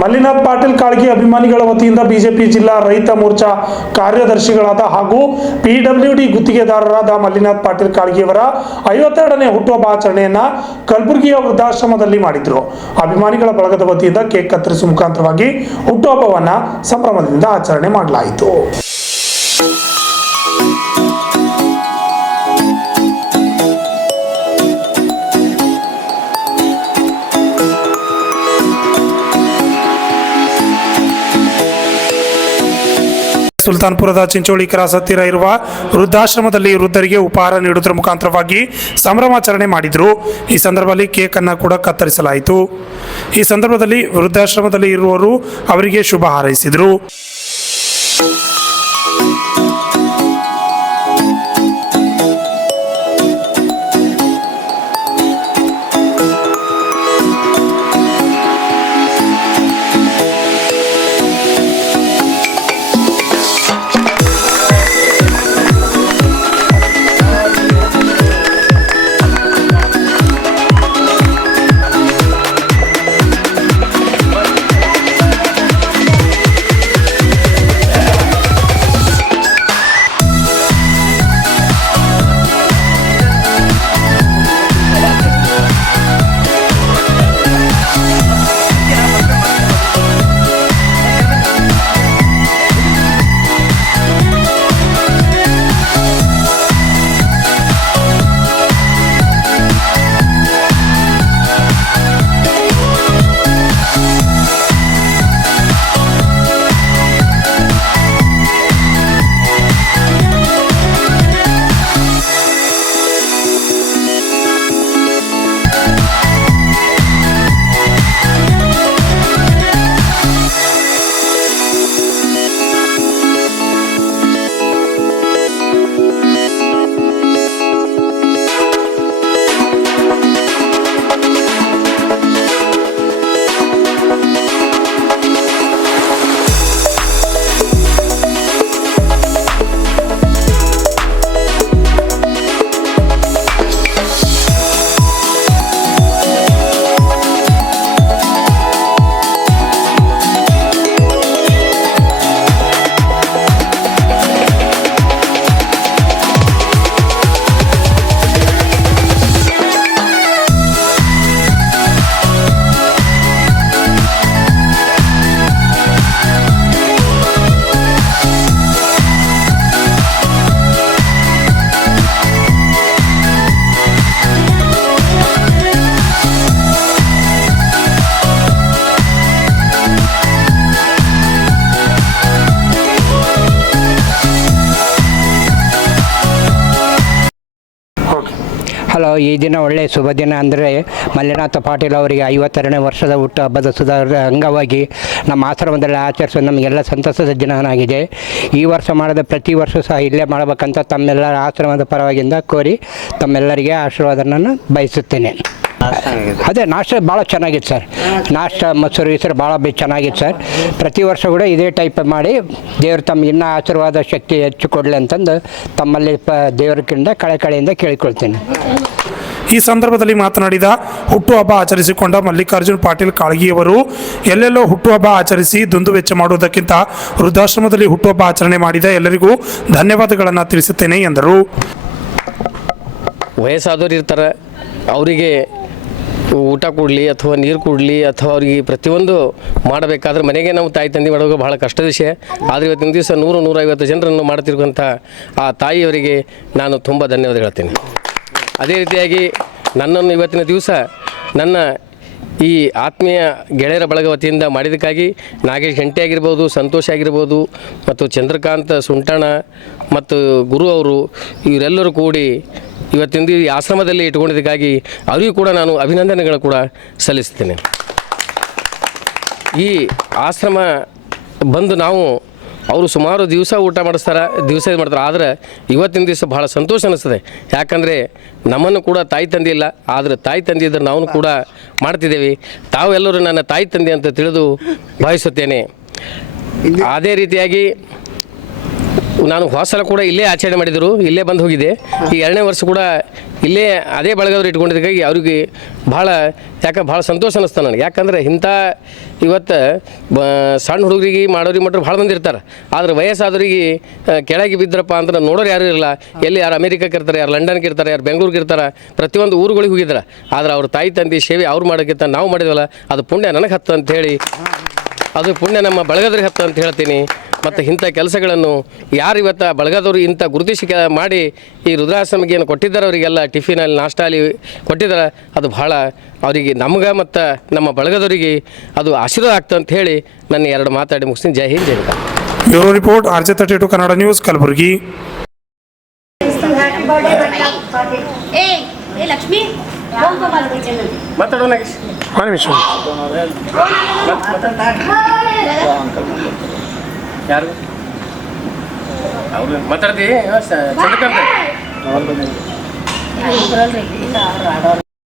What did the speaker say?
ಮಲ್ಲಿನಾಥ್ ಪಾಟೀಲ್ ಕಾಳ್ಗಿ ಅಭಿಮಾನಿಗಳ ವತಿಯಿಂದ ಬಿಜೆಪಿ ಜಿಲ್ಲಾ ರೈತ ಮೋರ್ಚಾ ಕಾರ್ಯದರ್ಶಿಗಳಾದ ಹಾಗೂ ಪಿಡಬ್ಲ್ಯೂಡಿ ಗುತ್ತಿಗೆದಾರರಾದ ಮಲ್ಲಿನಾಥ್ ಪಾಟೀಲ್ ಕಾಳ್ಗಿಯವರ 52ನೇ ಹುಟ್ಟುಹಬ್ಬ ಆಚರಣೆಯನ್ನ ಕಲಬುರಗಿಯ ವೃದ್ಧಾಶ್ರಮದಲ್ಲಿ ಮಾಡಿದ್ರು. ಅಭಿಮಾನಿಗಳ ಬಳಗದ ವತಿಯಿಂದ ಕೇಕ್ ಕತ್ತರಿಸುವ ಮುಖಾಂತರವಾಗಿ ಹುಟ್ಟುಹಬ್ಬವನ್ನ ಸಂಭ್ರಮದಿಂದ ಆಚರಣೆ ಮಾಡಲಾಯಿತು. ಸುಲ್ತಾನ್ಪುರದ ಚಿಂಚೋಳಿ ಕ್ರಾಸ್ ಹತ್ತಿರ ಇರುವ ವೃದ್ಧಾಶ್ರಮದಲ್ಲಿ ವೃದ್ಧರಿಗೆ ಉಪಹಾರ ನೀಡುವುದರ ಮುಖಾಂತರವಾಗಿ ಸಂಭ್ರಮಾಚರಣೆ ಮಾಡಿದರು. ಈ ಸಂದರ್ಭದಲ್ಲಿ ಕೇಕ್ ಅನ್ನು ಕೂಡ ಕತ್ತರಿಸಲಾಯಿತು. ಈ ಸಂದರ್ಭದಲ್ಲಿ ವೃದ್ಧಾಶ್ರಮದಲ್ಲಿ ಇರುವವರು ಅವರಿಗೆ ಶುಭ ಹಾರೈಸಿದರು. ಹಲೋ, ಈ ದಿನ ಒಳ್ಳೆಯ ಶುಭ ದಿನ. ಅಂದರೆ ಮಲ್ಲಿನಾಥ ಪಾಟೀಲ್ ಅವರಿಗೆ 52ನೇ ವರ್ಷದ ಹುಟ್ಟುಹಬ್ಬದ ಅಂಗವಾಗಿ ನಮ್ಮ ಆಶ್ರಮದಲ್ಲಿ ಆಚರಿಸೋದು ನಮಗೆಲ್ಲ ಸಂತಸದ ದಿನವಾಗಿದೆ. ಈ ವರ್ಷ ಮಾಡದ ಪ್ರತಿ ವರ್ಷ ಸಹ ಇಲ್ಲೇ ಮಾಡಬೇಕಂತ ತಮ್ಮೆಲ್ಲರ ಆಶ್ರಮದ ಪರವಾಗಿಂದ ಕೋರಿ ತಮ್ಮೆಲ್ಲರಿಗೆ ಆಶೀರ್ವಾದವನ್ನು ಬಯಸುತ್ತೇನೆ. ಅದೇ ನಾಷ್ಟ ಭಾಳ ಚೆನ್ನಾಗಿತ್ತು ಸರ್. ನಾಷ್ಟ ಮೊಸರು ಹೆಸರು ಭಾಳ ಚೆನ್ನಾಗಿತ್ತು ಸರ್. ಪ್ರತಿ ವರ್ಷ ಕೂಡ ಇದೇ ಟೈಪ್ ಮಾಡಿ ದೇವರು ತಮ್ಮ ಇನ್ನೂ ಆಶೀರ್ವಾದ ಶಕ್ತಿ ಹೆಚ್ಚು ಕೊಡಲಿ ಅಂತಂದು ತಮ್ಮಲ್ಲಿ ದೇವರಕ್ಕಿಂತ ಕಳೆಯಿಂದ ಕೇಳಿಕೊಳ್ತೀನಿ. ಈ ಸಂದರ್ಭದಲ್ಲಿ ಮಾತನಾಡಿದ ಹುಟ್ಟುಹಬ್ಬ ಆಚರಿಸಿಕೊಂಡ ಮಲ್ಲಿಕಾರ್ಜುನ್ ಪಾಟೀಲ್ ಕಾಳ್ಗಿಯವರು ಎಲ್ಲೆಲ್ಲೋ ಹುಟ್ಟುಹಬ್ಬ ಆಚರಿಸಿ ದುಂದು ವೆಚ್ಚ ಮಾಡುವುದಕ್ಕಿಂತ ವೃದ್ಧಾಶ್ರಮದಲ್ಲಿ ಹುಟ್ಟುಹಬ್ಬ ಆಚರಣೆ ಮಾಡಿದ ಎಲ್ಲರಿಗೂ ಧನ್ಯವಾದಗಳನ್ನು ತಿಳಿಸುತ್ತೇನೆ ಎಂದರು. ವಯಸ್ಸಾದವರು ಇರ್ತಾರೆ, ಅವರಿಗೆ ಊಟ ಕೊಡಲಿ ಅಥವಾ ನೀರು ಕೊಡಲಿ ಅಥವಾ ಅವರಿಗೆ ಪ್ರತಿಯೊಂದು ಮಾಡಬೇಕಾದ್ರೆ ಮನೆಗೆ ನಾವು ತಾಯಿ ತಂದೆ ಮಾಡೋದು ಬಹಳ ಕಷ್ಟದ ವಿಷಯ. ಆದರೆ ಇವತ್ತಿನ ದಿವಸ 100-150 ಜನರನ್ನು ಮಾಡ್ತಿರುವಂಥ ಆ ತಾಯಿಯವರಿಗೆ ನಾನು ತುಂಬ ಧನ್ಯವಾದ ಹೇಳ್ತೀನಿ. ಅದೇ ರೀತಿಯಾಗಿ ನನ್ನನ್ನು ಇವತ್ತಿನ ದಿವಸ ನನ್ನ ಈ ಆತ್ಮೀಯ ಗೆಳೆಯರ ಬಳಗ ವತಿಯಿಂದ ಮಾಡಿದ್ದಕ್ಕಾಗಿ ನಾಗೇಶ್ ಗಂಟೆ ಆಗಿರ್ಬೋದು, ಸಂತೋಷ್ ಆಗಿರ್ಬೋದು, ಮತ್ತು ಚಂದ್ರಕಾಂತ್ ಸುಂಟಣ ಮತ್ತು ಗುರು ಅವರು ಇವರೆಲ್ಲರೂ ಕೂಡಿ ಇವತ್ತಿನ ಈ ಆಶ್ರಮದಲ್ಲಿ ಇಟ್ಕೊಂಡಿದ್ದಕ್ಕಾಗಿ ಅವರಿಗೂ ಕೂಡ ನಾನು ಅಭಿನಂದನೆಗಳು ಕೂಡ ಸಲ್ಲಿಸ್ತೇನೆ. ಈ ಆಶ್ರಮ ಬಂದು ನಾವು ಅವರು ಸುಮಾರು ದಿವಸ ಊಟ ದಿವಸ ಇದು ಮಾಡ್ತಾರೆ. ಆದರೆ ಇವತ್ತಿನ ದಿವಸ ಭಾಳ ಸಂತೋಷ ಅನ್ನಿಸ್ತದೆ. ಯಾಕಂದರೆ ನಮ್ಮನ್ನು ಕೂಡ ತಾಯಿ ತಂದೆ ಇಲ್ಲ, ಆದರೆ ತಾಯಿ ತಂದೆ ಇದ್ದರೆ ನಾವು ಕೂಡ ಮಾಡ್ತಿದ್ದೇವೆ. ತಾವೆಲ್ಲರೂ ನನ್ನ ತಾಯಿ ತಂದೆ ಅಂತ ತಿಳಿದು ಭಾವಿಸುತ್ತೇನೆ. ಅದೇ ರೀತಿಯಾಗಿ ನಾನು ಹೊಸಲ ಕೂಡ ಇಲ್ಲೇ ಆಚರಣೆ ಮಾಡಿದರು, ಇಲ್ಲೇ ಬಂದು ಹೋಗಿದೆ. ಈ 2ನೇ ವರ್ಷ ಕೂಡ ಇಲ್ಲೇ ಅದೇ ಬಳಗದವ್ರು ಇಟ್ಕೊಂಡಿದ್ದಕ್ಕಾಗಿ ಅವ್ರಿಗೆ ಭಾಳ ಭಾಳ ಸಂತೋಷ ಅನ್ನಿಸ್ತಾನೆ ನನಗೆ. ಯಾಕಂದರೆ ಇಂಥ ಇವತ್ತು ಸಣ್ಣ ಹುಡುಗರಿಗೆ ಮಾಡೋರಿಗೆ ಮಟ್ಟ ಭಾಳ ಮಂದಿ ಇರ್ತಾರೆ. ಆದ್ರೆ ವಯಸ್ಸಾದವ್ರಿಗೆ ಕೆಳಗೆ ಬಿದ್ದರಪ್ಪ ಅಂದ್ರೆ ನೋಡೋರು ಯಾರೂ ಇರಲ್ಲ. ಎಲ್ಲಿ ಯಾರು ಅಮೇರಿಕಕ್ಕೆ ಇರ್ತಾರೆ, ಯಾರು ಲಂಡನ್ಗೆ ಇರ್ತಾರೆ, ಯಾರು ಬೆಂಗಳೂರಿಗೆ ಇರ್ತಾರೆ, ಪ್ರತಿಯೊಂದು ಊರುಗಳಿಗೆ ಹೋಗಿದ್ದಾರೆ. ಆದ್ರೆ ಅವ್ರ ತಾಯಿ ತಂದೆ ಸೇವೆ ಅವ್ರು ಮಾಡೋಕ್ಕಿಂತ ನಾವು ಮಾಡಿದ್ವಲ್ಲ, ಅದು ಪುಣ್ಯ ನನಗೆ ಹತ್ತು ಅಂಥೇಳಿ, ಅದು ಪುಣ್ಯ ನಮ್ಮ ಬಳಗದ್ರಿಗೆ ಹತ್ತು ಅಂತ ಹೇಳ್ತೀನಿ. ಮತ್ತು ಇಂಥ ಕೆಲಸಗಳನ್ನು ಯಾರು ಇವತ್ತು ಬಳಗದವರು ಇಂಥ ಗುರುತಿಸಿ ಮಾಡಿ ಈ ವೃದ್ಧಾಶ್ರಮಕ್ಕೆ ಏನು ಕೊಟ್ಟಿದ್ದಾರೆ, ಅವರಿಗೆಲ್ಲ ಟಿಫಿನಲ್ಲಿ ನಾಷ್ಟಾಲಿ ಕೊಟ್ಟಿದ್ದಾರೆ, ಅದು ಭಾಳ ಅವರಿಗೆ ನಮ್ಗೆ ಮತ್ತು ನಮ್ಮ ಬಳಗದವರಿಗೆ ಅದು ಆಶೀರ್ವಾದ ಆಗ್ತದೆ ಅಂತ ಹೇಳಿ ನನ್ನ ಎರಡು ಮಾತಾಡಿ ಮುಗಿಸ್ತೀನಿ. Jai Hind, Jai Bharat. Bureau report RJ32 Kannada news, Kalaburagi. Lakshmi ಮಾತಾಡೋ ನಾಗೇಶ್, ಯಾರು ಅವರು ಮಾತಾಡ್ತಿ ಚಂದ್ರಕಾಂತ್